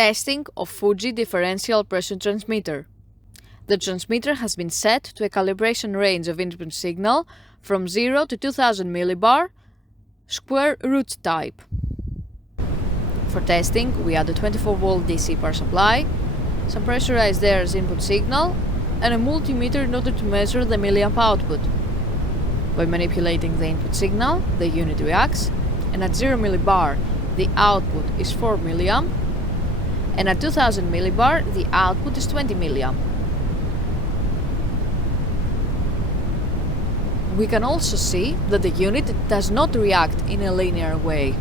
Testing of Fuji Differential pressure transmitter. The transmitter has been set to a calibration range of input signal from 0 to 2000 millibar, square root type. For testing, we add a 24-volt DC power supply, some pressurized air as input signal, and a multimeter in order to measure the milliamp output. By manipulating the input signal, the unit reacts, and at 0 millibar, the output is 4 milliamp, and at 2000 millibar, the output is 20 milliamp. We can also see that the unit does not react in a linear way.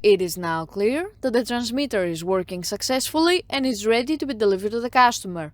It is now clear that the transmitter is working successfully and is ready to be delivered to the customer.